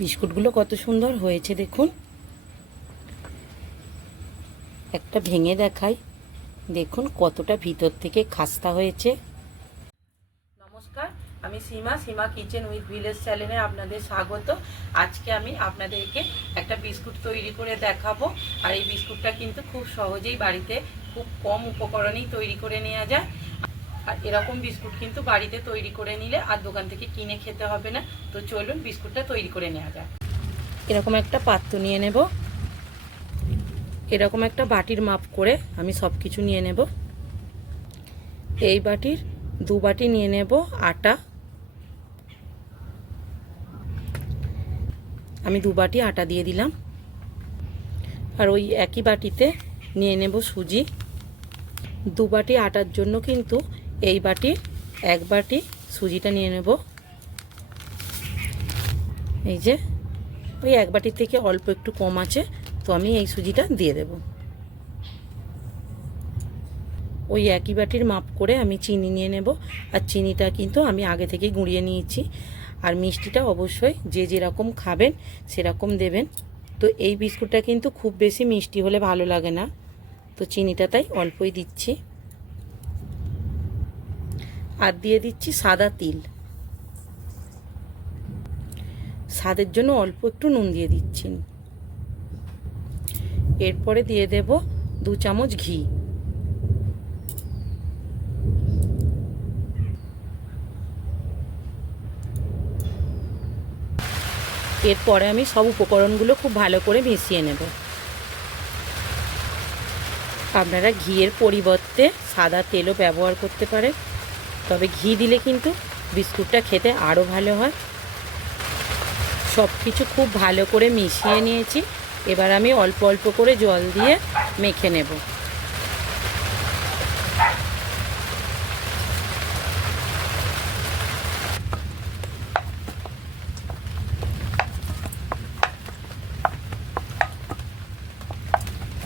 বিস্কুটগুলো কত সুন্দর হয়েছে দেখুন। একটা ভেঙে দেখাই, দেখুন কতটা ভিতর থেকে খাস্তা হয়েছে। নমস্কার, আমি সীমা কিচেন উইথ ভিলেজ চ্যানেলে আপনাদের স্বাগত। আজকে আমি আপনাদেরকে একটা বিস্কুট তৈরি করে দেখাবো। আর এই বিস্কুটটা কিন্তু খুব সহজেই বাড়িতে খুব কম উপকরণেই তৈরি করে নেওয়া যায়। আর এরকম বিস্কুট কিন্তু বাড়িতে তৈরি করে নিলে আর দোকান থেকে কিনে খেতে হবে না। তো চলুন বিস্কুটটা তৈরি করে নেওয়া যায়। এরকম একটা পাত্র নিয়ে নেব, এরকম একটা বাটির মাপ করে আমি সব কিছু নিয়ে নেব। এই বাটির 2 বাটি নিয়ে নেব আটা। আমি 2 বাটি আটা দিয়ে দিলাম। আর ওই একই বাটিতে নিয়ে নেব সুজি। 2 বাটি আটার জন্য কিন্তু এই বাটির 1 বাটি সুজিটা নিয়ে নেব। এই যে ওই 1 বাটির থেকে অল্প একটু কম আছে, তো আমি এই সুজিটা দিয়ে দেব। ওই একই বাটির মাপ করে আমি চিনি নিয়ে নেব। আর চিনিটা কিন্তু আমি আগে থেকে গুঁড়িয়ে নিয়েছি। আর মিষ্টিটা অবশ্যই যে যেরকম খাবেন সেরকম দেবেন। তো এই বিস্কুটটা কিন্তু খুব বেশি মিষ্টি হলে ভালো লাগে না, তো চিনিটা তাই অল্পই দিচ্ছি। আর দিয়ে দিচ্ছি সাদা তিল, স্বাদের জন্য অল্প একটু নুন দিয়ে দিচ্ছি। এরপরে দিয়ে দেব 2 চামচ ঘি। এরপরে আমি সব উপকরণগুলো খুব ভালো করে মিশিয়ে নেব। আপনারা ঘিয়ের পরিবর্তে সাদা তেলও ব্যবহার করতে পারেন, তবে ঘি দিলে কিন্তু বিস্কুটটা খেতে আরও ভালো হয়। সব কিছু খুব ভালো করে মিশিয়ে নিয়েছি। এবার আমি অল্প অল্প করে জল দিয়ে মেখে নেব।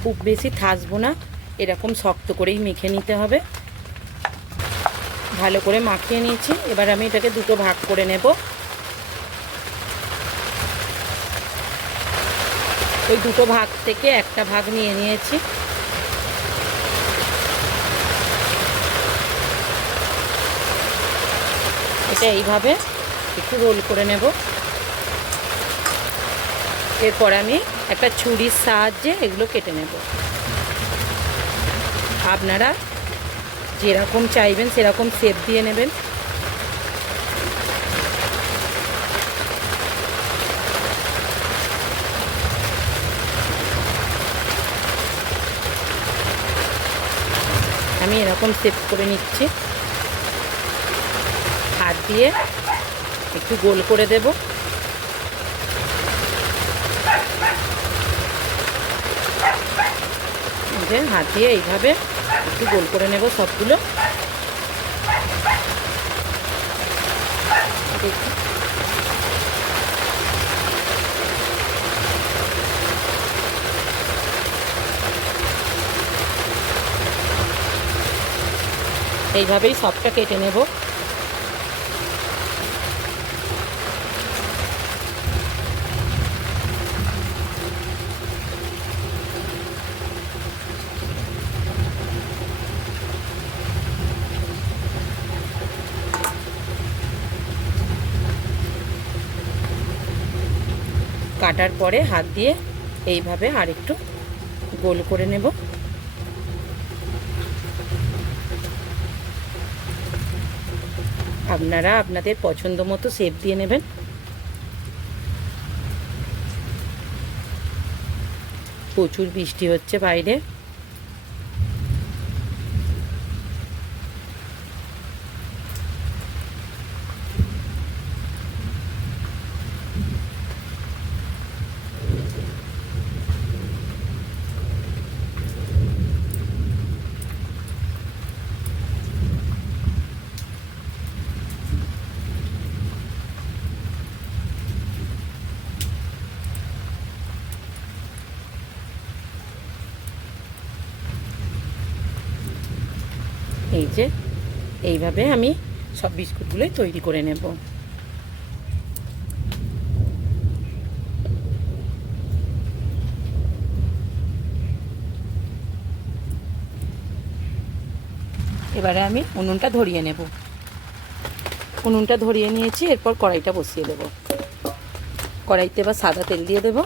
খুব বেশি থাসবো না, এরকম শক্ত করেই মেখে নিতে হবে। ভালো করে মাখিয়ে নিয়েছি। এবার আমি এটাকে 2টো ভাগ করে নেব। ওই 2টো ভাগ থেকে একটা ভাগ নিয়ে নিয়েছি। এটা এইভাবে একটু রোল করে নেব। এরপর আমি একটা ছুরির সাহায্যে এগুলো কেটে নেব। আপনারা যেরকম চাইবেন সেরকম শেপ দিয়ে নেবেন। আমি এরকম শেপ করে নিচ্ছি। হাত দিয়ে একটু গোল করে দেব। যে হাত দিয়ে এইভাবে একটু গোল করে নেব সবগুলো। এইভাবেই সবটা কেটে নেব। কাটার পরে হাত দিয়ে এইভাবে আরেকটু গোল করে নেব। আপনারা আপনাদের পছন্দ মতো শেপ দিয়ে নেবেন। প্রচুর বৃষ্টি হচ্ছে বাইরে। এই যে এইভাবে আমি সব বিস্কুটগুলোই তৈরি করে নেব। এবারে আমি উনুনটা ধরিয়ে নেব। উনুনটা ধরিয়ে নিয়েছি, এরপর কড়াইটা বসিয়ে দেব। কড়াইতে এবার সাদা তেল দিয়ে দেব।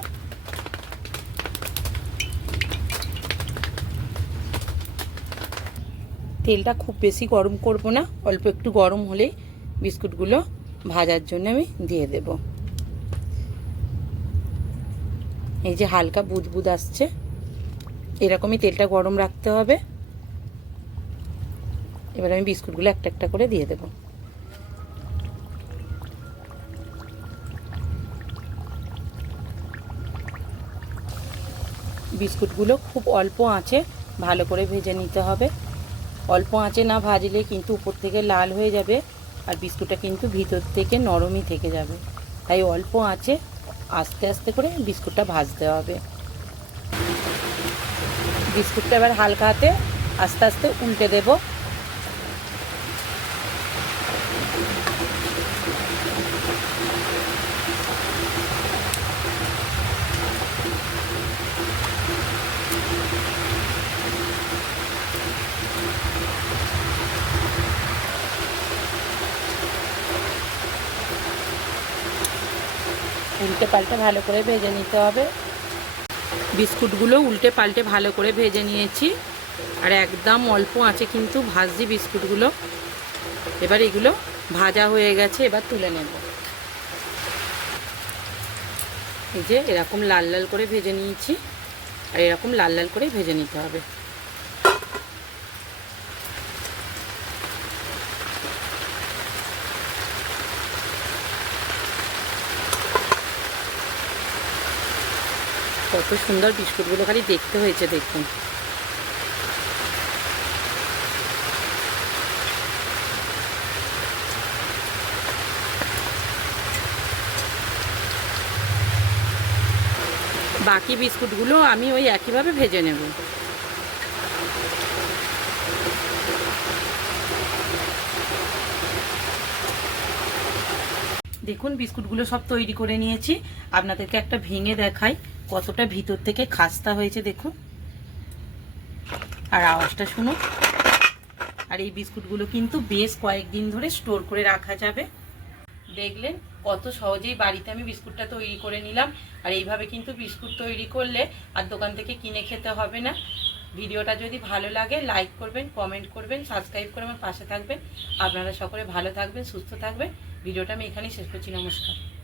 তেলটা খুব বেশি গরম করব না, অল্প একটু গরম হলেই বিস্কুটগুলো ভাজার জন্য আমি দিয়ে দেব। এই যে হালকা বুদবুদ আসছে, এরকমই তেলটা গরম রাখতে হবে। এবার আমি বিস্কুটগুলো একটা একটা করে দিয়ে দেব। বিস্কুটগুলো খুব অল্প আঁচে ভালো করে ভেজে নিতে হবে। অল্প আঁচে না ভাজলে কিন্তু উপর থেকে লাল হয়ে যাবে, আর বিস্কুটটা কিন্তু ভিতর থেকে নরমই থেকে যাবে। তাই অল্প আঁচে আস্তে আস্তে করে বিস্কুটটা ভাজতে হবে। বিস্কুটটা এবার হালকা হাতে আস্তে আস্তে উল্টে দেব। উল্টে পাল্টে ভালো করে ভেজে নিতে হবে। বিস্কুটগুলো উল্টে পাল্টে ভালো করে ভেজে নিয়েছি, আর একদম অল্প আঁচে কিন্তু ভাজছি বিস্কুটগুলো। এবার এগুলো ভাজা হয়ে গেছে, এবার তুলে নেব। এই যে এরকম লাল লাল করে ভেজে নিয়েছি, আর এরকম লাল লাল করে ভেজে নিতে হবে। কত সুন্দর বিস্কুটগুলো খালি দেখতে হয়েছে দেখুন। বাকি বিস্কুটগুলো আমি ওই একইভাবে ভেজে নেব। দেখুন বিস্কুটগুলো সব তৈরি করে নিয়েছি। আপনাদেরকে একটা ভেঙে দেখাই কতটা ভিতর থেকে খাস্তা হয়েছে দেখুন, আর আওয়াজটা শুনুন। আর এই বিস্কুটগুলো কিন্তু বেশ কয়েকদিন ধরে স্টোর করে রাখা যাবে। দেখলেন কত সহজেই বাড়িতে আমি বিস্কুটটা তৈরি করে নিলাম। আর এইভাবে কিন্তু বিস্কুট তৈরি করলে আর দোকান থেকে কিনে খেতে হবে না। ভিডিওটা যদি ভালো লাগে লাইক করবেন, কমেন্ট করবেন, সাবস্ক্রাইব করে আমার পাশে থাকবেন। আপনারা সকলে ভালো থাকবেন, সুস্থ থাকবেন। ভিডিওটা আমি এখানেই শেষ করছি। নমস্কার।